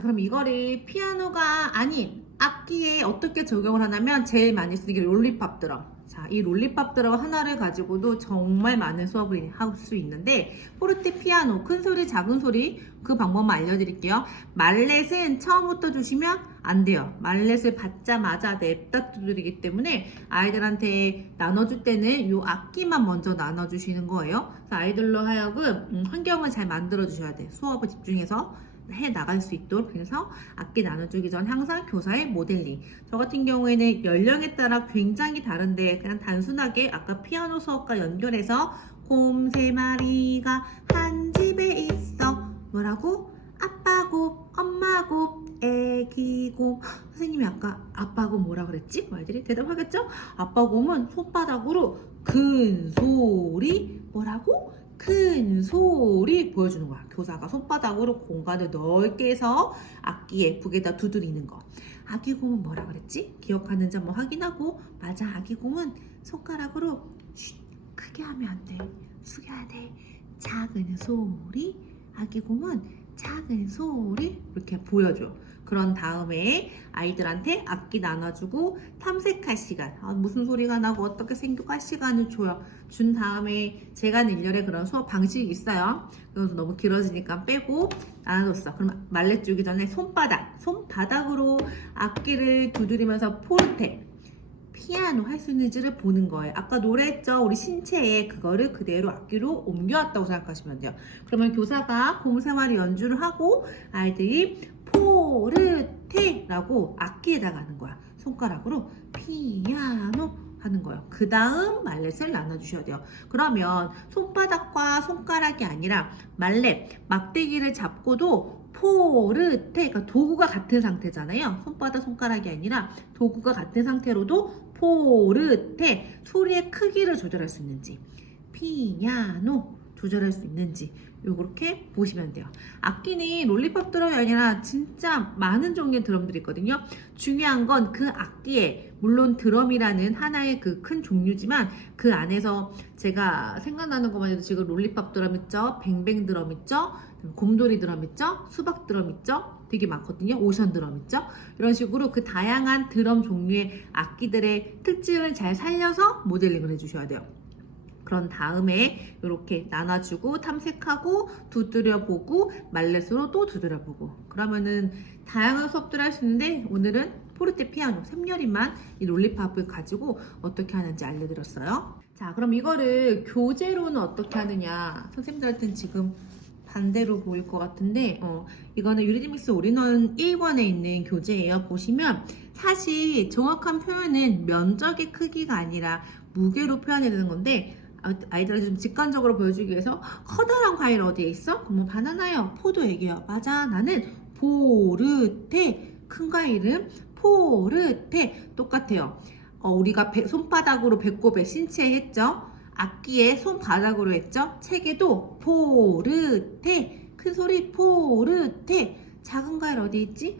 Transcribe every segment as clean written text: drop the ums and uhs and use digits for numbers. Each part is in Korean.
그럼 이거를 피아노가 아닌 악기에 어떻게 적용을 하냐면 제일 많이 쓰는 게 롤리팝 드럼. 자, 이 롤리팝 드럼 하나를 가지고도 정말 많은 수업을 할 수 있는데 포르테 피아노 큰 소리 작은 소리 그 방법만 알려드릴게요. 말렛은 처음부터 주시면 안 돼요. 말렛을 받자마자 냅다 두드리기 때문에 아이들한테 나눠줄 때는 이 악기만 먼저 나눠주시는 거예요. 그래서 아이들로 하여금 환경을 잘 만들어 주셔야 돼요. 수업을 집중해서 해 나갈 수 있도록. 그래서 악기 나눠주기 전 항상 교사의 모델링. 저 같은 경우에는 연령에 따라 굉장히 다른데 그냥 단순하게 아까 피아노 수업과 연결해서 곰 3마리가 한 집에 있어. 뭐라고? 아빠고 엄마고 애기고. 선생님이 아까 아빠고 뭐라 그랬지? 아이들이 대답하겠죠? 아빠곰은 손바닥으로 큰 소리 뭐라고? 큰 소리 보여주는 거야. 교사가 손바닥으로 공간을 넓게 해서 악기 예쁘게다 두드리는 거. 아기곰은 뭐라 그랬지? 기억하는지 한번 확인하고. 맞아, 아기곰은 손가락으로 쉿, 크게 하면 안 돼. 숙여야 돼. 작은 소리. 아기곰은 작은 소리 이렇게 보여줘. 그런 다음에 아이들한테 악기 나눠주고 탐색할 시간, 무슨 소리가 나고 어떻게 생겨갈 시간을 줘요. 준 다음에 제가 일렬에 그런 수업 방식이 있어요. 그래서 너무 길어지니까 빼고 나눠줬어. 그럼 말렛 주기 전에 손바닥으로 악기를 두드리면서 포르테 피아노 할 수 있는지를 보는 거예요. 아까 노래했죠? 우리 신체에 그거를 그대로 악기로 옮겨왔다고 생각하시면 돼요. 그러면 교사가 곰생활이 연주를 하고 아이들이 포르테라고 악기에다가 하는 거야. 손가락으로 피아노 하는 거예요. 그 다음 말렛을 나눠주셔야 돼요. 그러면 손바닥과 손가락이 아니라 말렛, 막대기를 잡고도 포르테, 그러니까 도구가 같은 상태잖아요. 손바닥, 손가락이 아니라 도구가 같은 상태로도 포르테, 소리의 크기를 조절할 수 있는지, 피아노 조절할 수 있는지 요렇게 보시면 돼요. 악기는 롤리팝 드럼이 아니라 진짜 많은 종류의 드럼들이 있거든요. 중요한 건 그 악기에, 물론 드럼이라는 하나의 그 큰 종류지만 그 안에서 제가 생각나는 것만 해도 지금 롤리팝 드럼 있죠, 뱅뱅 드럼 있죠, 곰돌이 드럼 있죠, 수박 드럼 있죠, 되게 많거든요. 오션 드럼 있죠. 이런 식으로 그 다양한 드럼 종류의 악기들의 특징을 잘 살려서 모델링을 해주셔야 돼요. 그런 다음에 이렇게 나눠주고 탐색하고 두드려보고 말렛으로 또 두드려보고, 그러면은 다양한 수업들을 할 수 있는데 오늘은 포르테 피아노 3열이만 이 롤리팝을 가지고 어떻게 하는지 알려드렸어요. 자, 그럼 이거를 교재로는 어떻게 하느냐. 선생님들한테는 지금 반대로 보일 것 같은데 이거는 유리디믹스 올인원 1권에 있는 교재예요. 보시면 사실 정확한 표현은 면적의 크기가 아니라 무게로 표현해야 되는 건데 아이들한테 좀 직관적으로 보여주기 위해서 커다란 과일 어디에 있어? 그러면 바나나요. 포도 얘기해요. 맞아, 나는 포르테. 큰 과일은 포르테. 똑같아요. 우리가 손바닥으로 배꼽에 신체 했죠. 악기에 손바닥으로 했죠. 책에도 포르테. 큰 소리 포르테. 작은 과일 어디 있지?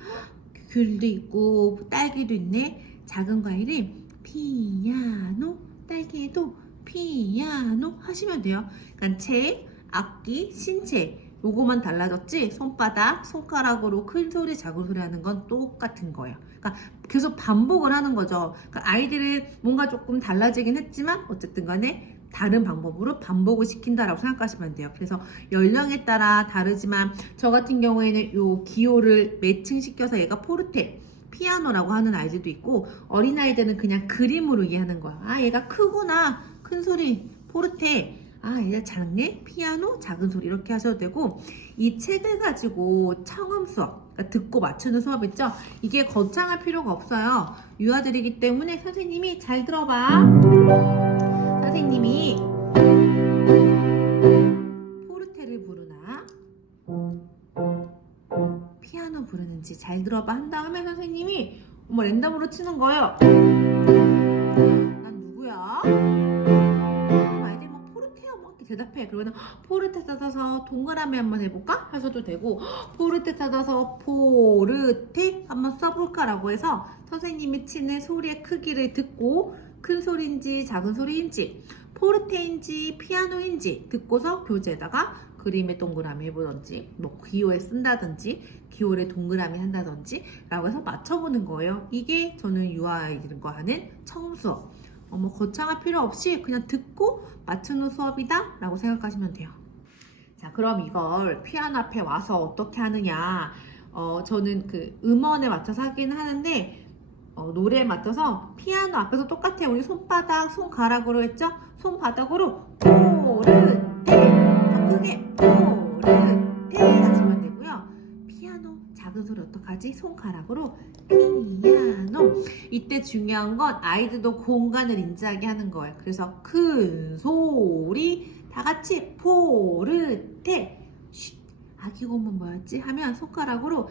귤도 있고 딸기도 있네. 작은 과일은 피아노. 딸기에도 피아노 하시면 돼요. 그러니까 책, 악기, 신체 요거만 달라졌지 손바닥, 손가락으로 큰 소리, 작은 소리 하는 건 똑같은 거예요. 그러니까 계속 반복을 하는 거죠. 그러니까 아이들은 뭔가 조금 달라지긴 했지만 어쨌든 간에 다른 방법으로 반복을 시킨다라고 생각하시면 돼요. 그래서 연령에 따라 다르지만 저 같은 경우에는 요 기호를 매칭시켜서 얘가 포르테, 피아노라고 하는 아이들도 있고 어린아이들은 그냥 그림으로 이해하는 거야. 아, 얘가 크구나. 큰 소리 포르테. 아, 얘가 작네? 피아노? 작은 소리. 이렇게 하셔도 되고, 이 책을 가지고 청음 수업, 그러니까 듣고 맞추는 수업 있죠? 이게 거창할 필요가 없어요. 유아들이기 때문에 선생님이 잘 들어봐. 선생님이 포르테를 부르나 피아노 부르는지 잘 들어봐 한 다음에 선생님이 랜덤으로 치는 거예요. 난 누구야? 아이들이 포르테야 뭐 이렇게 대답해. 그러면 포르테 찾아서 동그라미 한번 해볼까? 하셔도 되고, 포르테 찾아서 포르테 한번 써볼까? 라고 해서 선생님이 치는 소리의 크기를 듣고 큰 소리인지 작은 소리인지 포르테인지 피아노인지 듣고서 교재에다가 그림에 동그라미 해보든지 뭐 기호에 쓴다든지 기호를 동그라미 한다든지 라고 해서 맞춰보는 거예요. 이게 저는 유아아이들과 하는 처음 수업. 뭐 거창할 필요 없이 그냥 듣고 맞추는 수업이다 라고 생각하시면 돼요. 자, 그럼 이걸 피아노 앞에 와서 어떻게 하느냐. 저는 그 음원에 맞춰서 하긴 하는데 노래에 맞춰서 피아노 앞에서 똑같아요. 우리 손바닥, 손가락으로 했죠? 손바닥으로 포르테 더 크게 포르테 하시면 되고요. 피아노 작은 소리 어떡하지? 손가락으로 피아노. 이때 중요한 건 아이들도 공간을 인지하게 하는 거예요. 그래서 큰 소리 다 같이 포르테. 아기 고문 뭐였지? 하면 손가락으로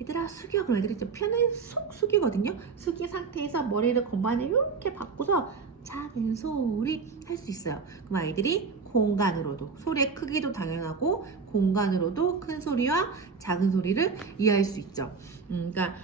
얘들아 숙여. 그럼 애들이 피아노에 속 숙이거든요. 숙인 상태에서 머리를 건반에 이렇게 바꾸서 작은 소리 할 수 있어요. 그럼 아이들이 공간으로도 소리의 크기도 당연하고 공간으로도 큰 소리와 작은 소리를 이해할 수 있죠. 그러니까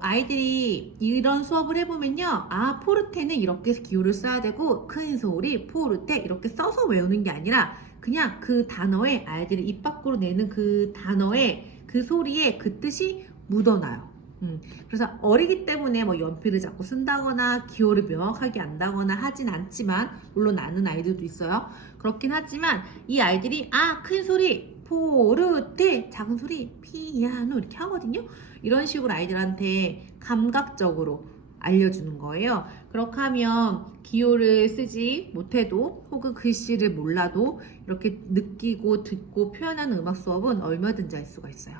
아이들이 이런 수업을 해보면요. 아, 포르테는 이렇게 기호를 써야 되고 큰 소리, 포르테 이렇게 써서 외우는 게 아니라 그냥 그 단어에 아이들이 입 밖으로 내는 그 단어에 그 소리에 그 뜻이 묻어나요. 그래서 어리기 때문에 뭐 연필을 자꾸 쓴다거나 기호를 명확하게 안다거나 하진 않지만 물론 아는 아이들도 있어요. 그렇긴 하지만 이 아이들이 큰 소리 포르테, 작은 소리 피아노 이렇게 하거든요. 이런 식으로 아이들한테 감각적으로 알려주는 거예요. 그렇게 하면 기호를 쓰지 못해도 혹은 글씨를 몰라도 이렇게 느끼고 듣고 표현하는 음악 수업은 얼마든지 할 수가 있어요.